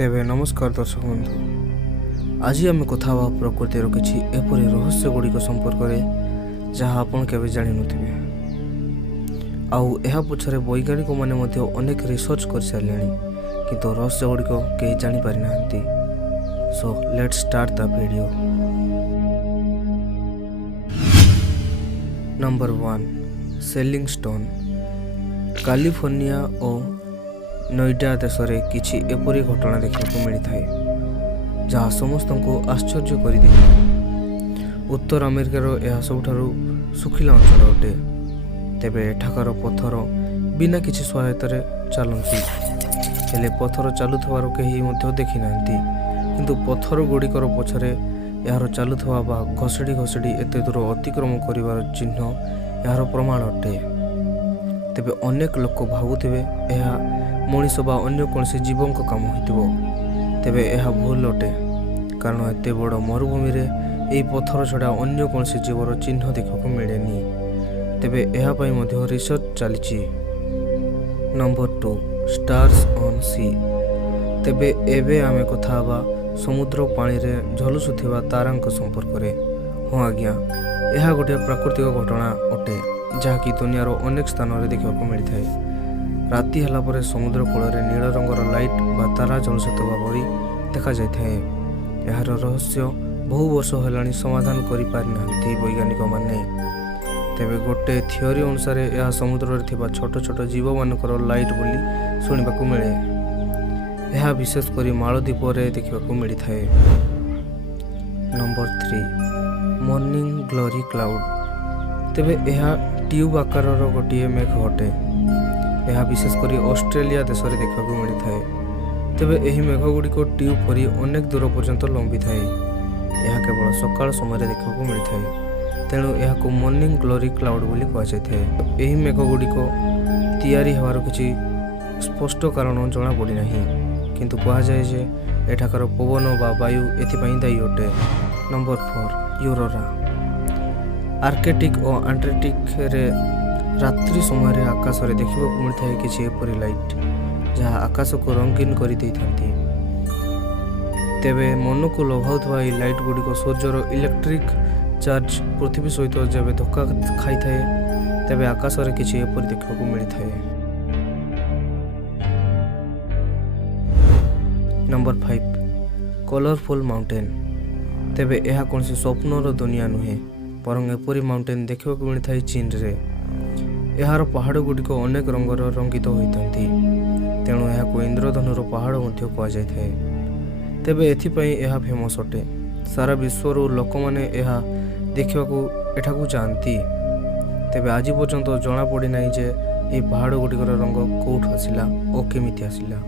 तेबे नमस्कार दर्शक बंधु, आज आम कथा प्रकृतिर किसी एपरी रहस्य गुड़िक संपर्क में जहाँ आपन केवे जानि नथिबे। आउ एहा पछरे वैज्ञानिक माने मध्य अनेक रिसर्च कर सारे किंतु रहस्य गुड़िक कहीं जानि पारि नाहंती। So let's start the video. Number 1 sailing stone. California और नोएडा देश में किसी एपरी घटना देखा मिलता है जहाँ समस्त को आश्चर्य कर दिए। उत्तर अमेरिकार यह सबुठ सुखिला अंचल अटे। तेबे एठाकार पत्थर बिना किसी सहायता चलती हेले पत्थर चलुथवार कहीं देखी नांती, किंतु पत्थर गुड़िकर पछरे यार चलुथवा बा घसड़ी घसड़ी एते दूर अतिक्रम करिवार चिन्ह यार प्रमाण अटे। तेबे अनेक लोक भावुथिबे यह मनीष बा अन्य कौन जीवों काम हो, तेबे यह भूल अटे कारण एत बड़ मरुभूमि रे यही पत्थर छड़ा अन्य कौन जीवर चिन्ह देखा मिलेनी। तेबे यह पाई मध्य रिसर्च चली। नंबर 2 स्टार्स ऑन सी। तेबे एबे आमे कथा हवा समुद्र पानी रे झलुसुथिबा तारांक संपर्क रे। हाँ आज्ञा, यह गोटे प्राकृतिक घटना अटे जहाँकि दुनियार अनेक स्थान में देखा मिलता है। राति हला परे समुद्र कूल नील रंगर लाइट बा तारा झलसुत भावरी देखा जाए। यार रहस्य बहु वर्ष है समाधान कर पारि वैज्ञानिक माने। तेबे गोटे थियोरी अनुसार यह समुद्र थिबा छोट छोट जीव मानकर लाइट बोली शुणा मिले। यह विशेषकर मालद्वीप देखा मिलता है। Number 3 morning glory cloud. तेबे यह ट्यूब आकार गोटे मेघ अटे। यह विशेषकर ऑस्ट्रेलिया देश में देखा मिलता है। तेबे यही मेघ गुड़िक ट्यूब परी अनेक दूर पर्यंत लंबी थाए। यह केवल सकाळ समय देखा मिलता है, तेणु यह मॉर्निंग ग्लोरी क्लाउड बोली कहुए। यही मेघ गुड़िक तैयारी होवार किसी स्पष्ट कारण जना पड़ना, किंतु कहुए जे एठाकार पवन बा वायु एथिपाई दायी अटे। नंबर 4 यूरोरा। आर्कटिक और अंटार्कटिक रे रात्रि समय आकाश में देखा मिलता है किसी एपरी लाइट जहाँ आकाश को रंगीन कर तेबे मन को लोभाउथवा यह लाइट गुड़िक सूर्यर इलेक्ट्रिक चार्ज पृथ्वी सहित जब धक्का खाई थाए तेबे आकाश में किसी एपरी देखा मिलता है। Number 5 colourful mountain. तेबे यह कौन स्वप्नर दुनिया नुहे, बरं एपरी माउंटेन देखा मिलता है चीन रे। यार पहाड़ गुड़िक अनेक रंगर रंगित होता, तेणु यह इंद्रधनुर पहाड़ कहुए। तेबे एथिपाई यह फेमस अटे। सारा विश्वर लोक मैंने यह देखा एठाकू जाती। तेबे आज पर्यंत जना पड़ी ना जे ये पहाड़ गुड़िकर रंग कौट आसला और केमिति आसला।